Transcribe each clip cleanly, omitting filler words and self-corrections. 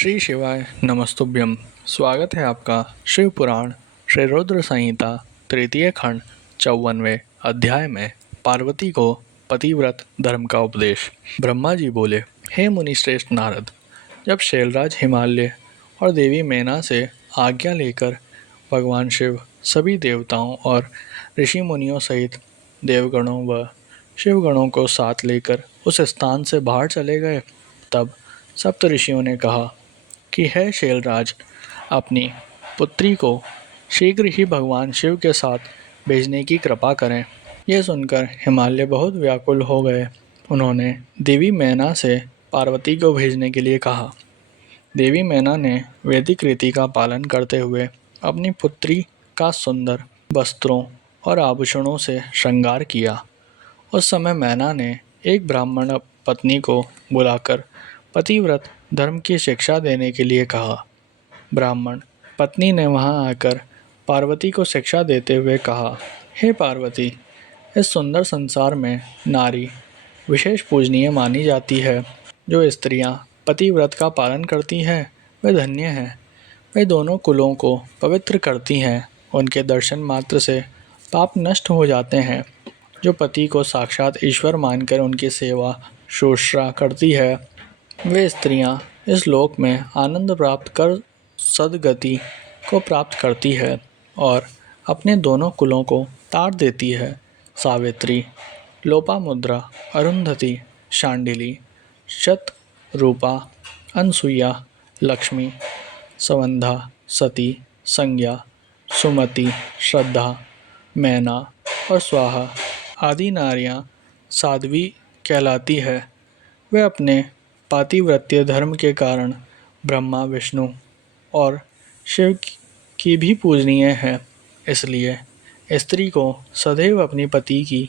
श्री शिवाय नमस्तुभ्यम। स्वागत है आपका शिव पुराण श्री रुद्र संहिता तृतीय खंड 54वें अध्याय में पार्वती को पतिव्रत धर्म का उपदेश। ब्रह्मा जी बोले, हे मुनिश्रेष्ठ नारद, जब शैलराज हिमालय और देवी मैना से आज्ञा लेकर भगवान शिव सभी देवताओं और ऋषि मुनियों सहित देवगणों व शिवगणों को साथ लेकर उस स्थान से बाहर चले गए, तब सप्त ऋषियों ने कहा कि हे शैलराज, अपनी पुत्री को शीघ्र ही भगवान शिव के साथ भेजने की कृपा करें। यह सुनकर हिमालय बहुत व्याकुल हो गए। उन्होंने देवी मैना से पार्वती को भेजने के लिए कहा। देवी मैना ने वैदिक रीति का पालन करते हुए अपनी पुत्री का सुंदर वस्त्रों और आभूषणों से श्रृंगार किया। उस समय मैना ने एक ब्राह्मण पत्नी को बुलाकर पतिव्रत धर्म की शिक्षा देने के लिए कहा। ब्राह्मण पत्नी ने वहां आकर पार्वती को शिक्षा देते हुए कहा, हे पार्वती, इस सुंदर संसार में नारी विशेष पूजनीय मानी जाती है। जो स्त्रियां पतिव्रत का पालन करती हैं वे धन्य हैं। वे दोनों कुलों को पवित्र करती हैं। उनके दर्शन मात्र से पाप नष्ट हो जाते हैं। जो पति को साक्षात ईश्वर मानकर उनकी सेवा शुश्रूषा करती है, वे स्त्रियां इस लोक में आनंद प्राप्त कर सद्गति को प्राप्त करती है और अपने दोनों कुलों को तार देती है। सावित्री, लोपामुद्रा, अरुंधति, शांडिली, शतरूपा, अनसुईया, लक्ष्मी, संवधा, सती, संज्ञा, सुमति, श्रद्धा, मैना और स्वाहा आदि नारियां साध्वी कहलाती है। वे अपने पातिव्रत्य धर्म के कारण ब्रह्मा, विष्णु और शिव की भी पूजनीय है। इसलिए स्त्री को सदैव अपनी पति की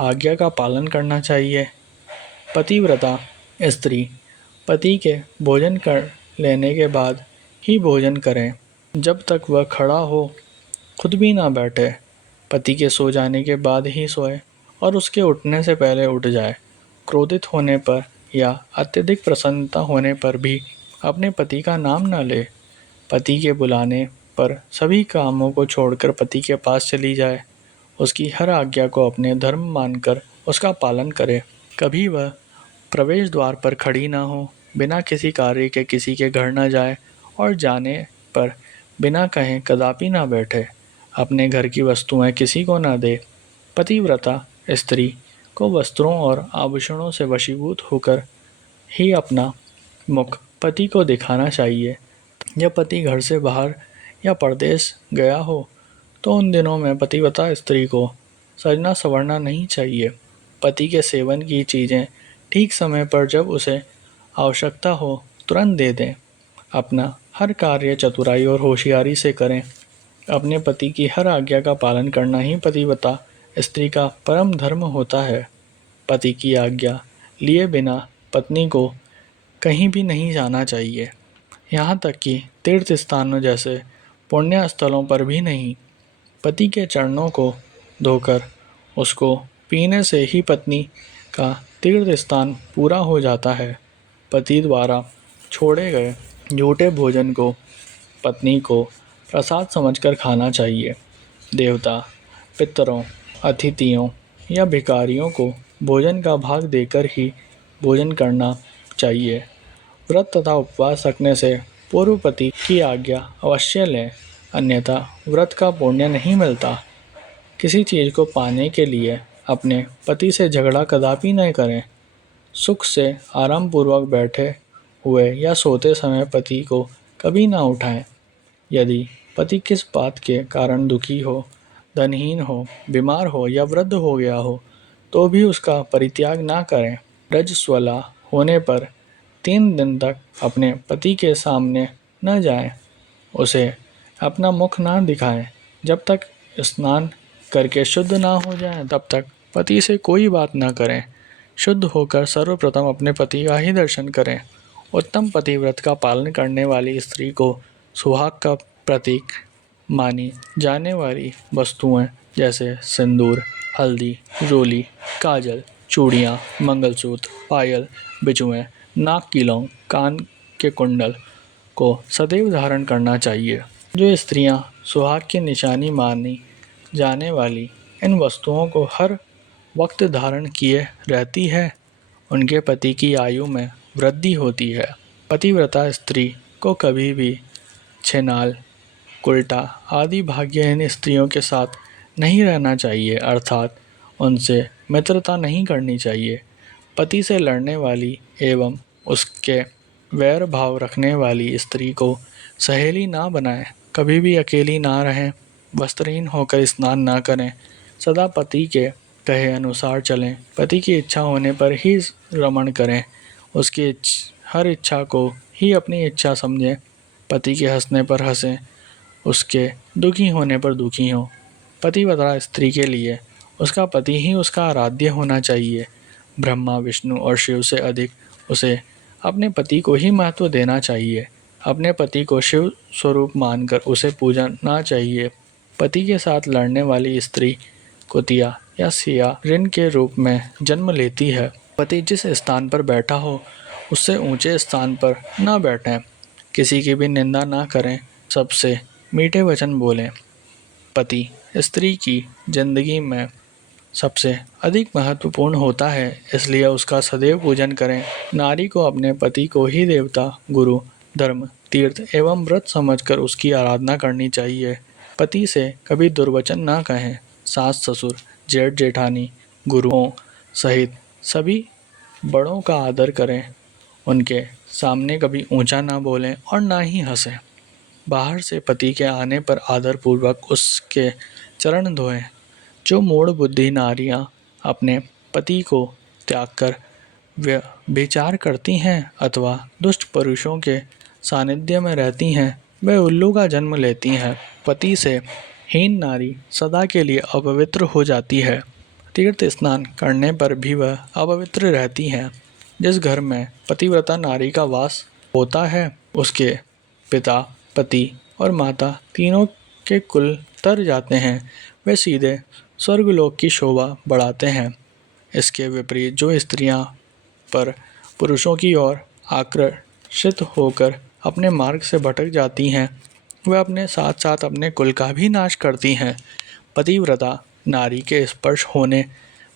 आज्ञा का पालन करना चाहिए। पतिव्रता स्त्री पति के भोजन कर लेने के बाद ही भोजन करें। जब तक वह खड़ा हो खुद भी ना बैठे। पति के सो जाने के बाद ही सोए और उसके उठने से पहले उठ जाए। क्रोधित होने पर या अत्यधिक प्रसन्नता होने पर भी अपने पति का नाम न ले। पति के बुलाने पर सभी कामों को छोड़कर पति के पास चली जाए। उसकी हर आज्ञा को अपने धर्म मानकर उसका पालन करे। कभी वह प्रवेश द्वार पर खड़ी न हो, बिना किसी कार्य के किसी के घर न जाए और जाने पर बिना कहे कदापि न बैठे। अपने घर की वस्तुएं किसी को न दे। पतिव्रता स्त्री को वस्त्रों और आभूषणों से वशीभूत होकर ही अपना मुख पति को दिखाना चाहिए। जब पति घर से बाहर या परदेश गया हो तो उन दिनों में पतिव्रता स्त्री को सजना संवरना नहीं चाहिए। पति के सेवन की चीज़ें ठीक समय पर जब उसे आवश्यकता हो तुरंत दे दें। अपना हर कार्य चतुराई और होशियारी से करें। अपने पति की हर आज्ञा का पालन करना ही पतिव्रता स्त्री का परम धर्म होता है। पति की आज्ञा लिए बिना पत्नी को कहीं भी नहीं जाना चाहिए, यहाँ तक कि तीर्थ स्थानों जैसे पुण्य स्थलों पर भी नहीं। पति के चरणों को धोकर उसको पीने से ही पत्नी का तीर्थ स्थान पूरा हो जाता है। पति द्वारा छोड़े गए झूठे भोजन को पत्नी को प्रसाद समझकर खाना चाहिए। देवता, पितरों, अतिथियों या भिखारियों को भोजन का भाग देकर ही भोजन करना चाहिए। व्रत तथा उपवास रखने से पूर्व पति की आज्ञा अवश्य लें, अन्यथा व्रत का पुण्य नहीं मिलता। किसी चीज़ को पाने के लिए अपने पति से झगड़ा कदापि न करें। सुख से आराम पूर्वक बैठे हुए या सोते समय पति को कभी ना उठाएं। यदि पति किस बात के कारण दुखी हो, धनहीन हो, बीमार हो या वृद्ध हो गया हो तो भी उसका परित्याग ना करें। रजस्वला होने पर 3 दिन तक अपने पति के सामने न जाएं। उसे अपना मुख ना दिखाएं। जब तक स्नान करके शुद्ध ना हो जाएं तब तक पति से कोई बात ना करें। शुद्ध होकर सर्वप्रथम अपने पति का ही दर्शन करें। उत्तम पतिव्रत का पालन करने वाली स्त्री को सुहाग का प्रतीक मानी जाने वाली वस्तुएं जैसे सिंदूर, हल्दी, रोली, काजल, चूड़ियाँ, मंगलसूत्र, पायल, बिछुएं, नाक की लौंग, कान के कुंडल, को सदैव धारण करना चाहिए। जो स्त्रियां सुहाग की निशानी मानी जाने वाली इन वस्तुओं को हर वक्त धारण किए रहती है, उनके पति की आयु में वृद्धि होती है। पतिव्रता स्त्री को कभी भी छेनाल, कुल्टा आदि भाग्यहीन स्त्रियों के साथ नहीं रहना चाहिए, अर्थात उनसे मित्रता नहीं करनी चाहिए। पति से लड़ने वाली एवं उसके वैर भाव रखने वाली स्त्री को सहेली ना बनाएं, कभी भी अकेली ना रहें, वस्त्रहीन होकर स्नान ना करें, सदा पति के कहे अनुसार चलें, पति की इच्छा होने पर ही रमण करें, उसकी हर इच्छा को ही अपनी इच्छा समझें, पति के हंसने पर हंसें, उसके दुखी होने पर दुखी हों। पतिव्रता स्त्री के लिए उसका पति ही उसका आराध्य होना चाहिए। ब्रह्मा, विष्णु और शिव से अधिक उसे अपने पति को ही महत्व देना चाहिए। अपने पति को शिव स्वरूप मानकर उसे पूजना चाहिए। पति के साथ लड़ने वाली स्त्री कुतिया या सिया ऋण के रूप में जन्म लेती है। पति जिस स्थान पर बैठा हो उससे ऊंचे स्थान पर न बैठें, किसी की भी निंदा ना करें, सबसे मीठे वचन बोलें। पति स्त्री की जिंदगी में सबसे अधिक महत्वपूर्ण होता है, इसलिए उसका सदैव पूजन करें। नारी को अपने पति को ही देवता, गुरु, धर्म, तीर्थ एवं व्रत समझकर उसकी आराधना करनी चाहिए। पति से कभी दुर्वचन ना कहें। सास, ससुर, जेठ, जेठानी, गुरुओं सहित सभी बड़ों का आदर करें। उनके सामने कभी ऊंचा ना बोलें और ना ही हंसें। बाहर से पति के आने पर आदरपूर्वक उसके चरण धोएं। जो मूढ़ बुद्धि नारियां अपने पति को त्याग कर व्यभिचार करती हैं अथवा दुष्ट पुरुषों के सानिध्य में रहती हैं, वे उल्लू का जन्म लेती हैं। पति से हीन नारी सदा के लिए अपवित्र हो जाती है। तीर्थ स्नान करने पर भी वह अपवित्र रहती हैं। जिस घर में पतिव्रता नारी का वास होता है, उसके पिता, पति और माता तीनों के कुल तर जाते हैं। वे सीधे स्वर्गलोक की शोभा बढ़ाते हैं। इसके विपरीत जो स्त्रियां पर पुरुषों की ओर आकर्षित होकर अपने मार्ग से भटक जाती हैं, वह अपने साथ साथ अपने कुल का भी नाश करती हैं। पतिव्रता नारी के स्पर्श होने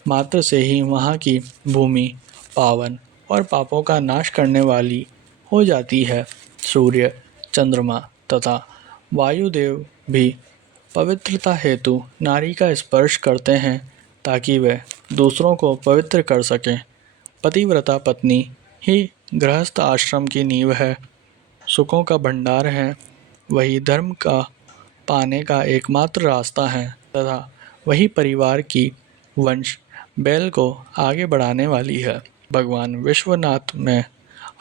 मात्र से ही वहाँ की भूमि पावन और पापों का नाश करने वाली हो जाती है। सूर्य, चंद्रमा तथा वायुदेव भी पवित्रता हेतु नारी का स्पर्श करते हैं ताकि वे दूसरों को पवित्र कर सकें। पतिव्रता पत्नी ही गृहस्थ आश्रम की नींव है, सुखों का भंडार है, वही धर्म का पाने का एकमात्र रास्ता है तथा वही परिवार की वंश बैल को आगे बढ़ाने वाली है। भगवान विश्वनाथ में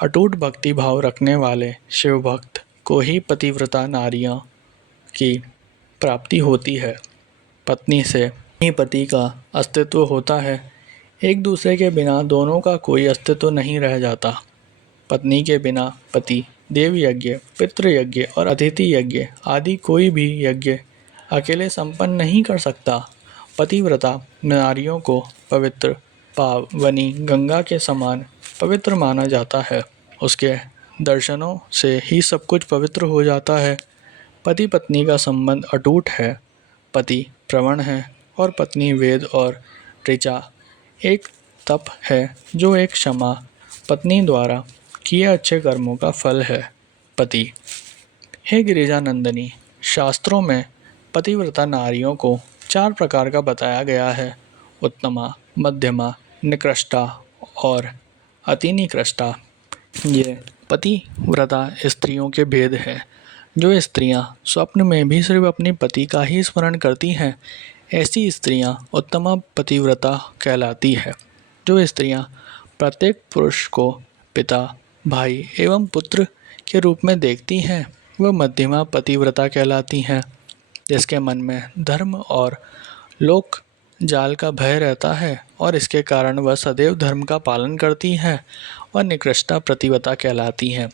अटूट भक्ति भाव रखने वाले शिव भक्त को ही पतिव्रता नारियों की प्राप्ति होती है। पत्नी से ही पति का अस्तित्व होता है। एक दूसरे के बिना दोनों का कोई अस्तित्व नहीं रह जाता। पत्नी के बिना पति देव यज्ञ, पितृ यज्ञ और अतिथि यज्ञ आदि कोई भी यज्ञ अकेले संपन्न नहीं कर सकता। पतिव्रता नारियों को पवित्र पावनी गंगा के समान पवित्र माना जाता है। उसके दर्शनों से ही सब कुछ पवित्र हो जाता है। पति पत्नी का संबंध अटूट है। पति प्रवण है और पत्नी वेद और ऋचा। एक तप है जो एक क्षमा पत्नी द्वारा किए अच्छे कर्मों का फल है। पति हे गिरिजानंदिनी, शास्त्रों में पतिव्रता नारियों को 4 प्रकार का बताया गया है: उत्तमा, मध्यमा, निकृष्टा और अति निकृष्टा। ये पतिव्रता स्त्रियों के भेद हैं। जो स्त्रियां स्वप्न में भी सिर्फ अपने पति का ही स्मरण करती हैं, ऐसी स्त्रियां उत्तमा पतिव्रता कहलाती है। जो स्त्रियां प्रत्येक पुरुष को पिता, भाई एवं पुत्र के रूप में देखती हैं, वह मध्यमा पतिव्रता कहलाती हैं। जिसके मन में धर्म और लोक जाल का भय रहता है और इसके कारण वह सदैव धर्म का पालन करती है, और निकृष्टा पतिव्रता कहलाती हैं।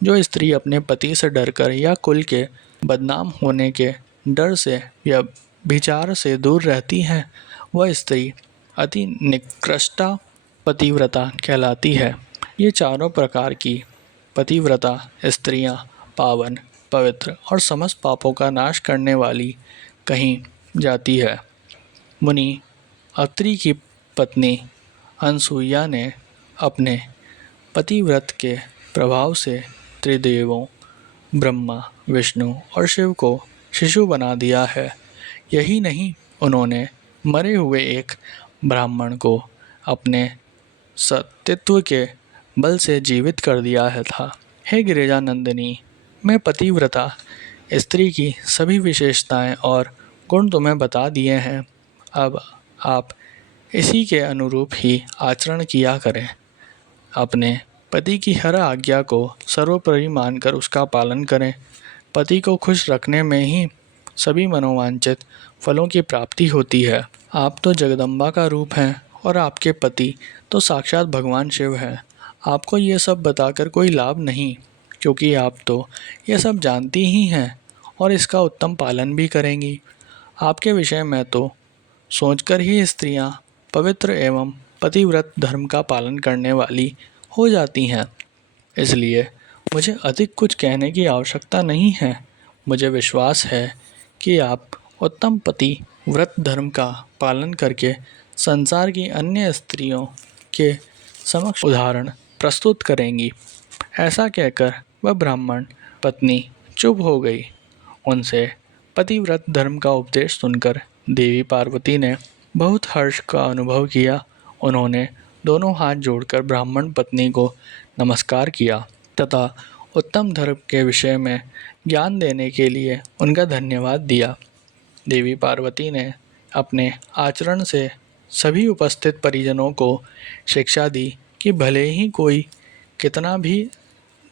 जो स्त्री अपने पति से डरकर या कुल के बदनाम होने के डर से या विचार से दूर रहती हैं, वह स्त्री अति निकृष्टा पतिव्रता कहलाती है। ये चारों प्रकार की पतिव्रता स्त्रियां पावन, पवित्र और समस्त पापों का नाश करने वाली कही जाती है। मुनि अत्रि की पत्नी अनसुईया ने अपने पतिव्रत के प्रभाव से त्रिदेवों ब्रह्मा, विष्णु और शिव को शिशु बना दिया है। यही नहीं, उन्होंने मरे हुए एक ब्राह्मण को अपने सतीत्व के बल से जीवित कर दिया है था। हे गिरिजानंदिनी, मैं पतिव्रता स्त्री की सभी विशेषताएं और गुण तुम्हें बता दिए हैं। अब आप इसी के अनुरूप ही आचरण किया करें। अपने पति की हर आज्ञा को सर्वोपरि मानकर उसका पालन करें। पति को खुश रखने में ही सभी मनोवांछित फलों की प्राप्ति होती है। आप तो जगदम्बा का रूप हैं और आपके पति तो साक्षात भगवान शिव हैं। आपको ये सब बताकर कोई लाभ नहीं, क्योंकि आप तो ये सब जानती ही हैं और इसका उत्तम पालन भी करेंगी। आपके विषय में तो सोचकर ही स्त्रियां पवित्र एवं पतिव्रत धर्म का पालन करने वाली हो जाती हैं। इसलिए मुझे अधिक कुछ कहने की आवश्यकता नहीं है। मुझे विश्वास है कि आप उत्तम पतिव्रत धर्म का पालन करके संसार की अन्य स्त्रियों के समक्ष उदाहरण प्रस्तुत करेंगी। ऐसा कहकर वह ब्राह्मण पत्नी चुप हो गई। उनसे पतिव्रत धर्म का उपदेश सुनकर देवी पार्वती ने बहुत हर्ष का अनुभव किया। उन्होंने दोनों हाथ जोड़कर ब्राह्मण पत्नी को नमस्कार किया तथा उत्तम धर्म के विषय में ज्ञान देने के लिए उनका धन्यवाद दिया। देवी पार्वती ने अपने आचरण से सभी उपस्थित परिजनों को शिक्षा दी कि भले ही कोई कितना भी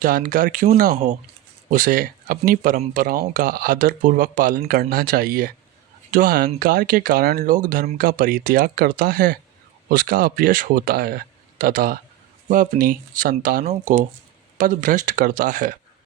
जानकार क्यों ना हो, उसे अपनी परंपराओं का आदरपूर्वक पालन करना चाहिए। जो अहंकार के कारण लोक धर्म का परित्याग करता है, उसका अपयश होता है तथा वह अपनी संतानों को पथभ्रष्ट करता है।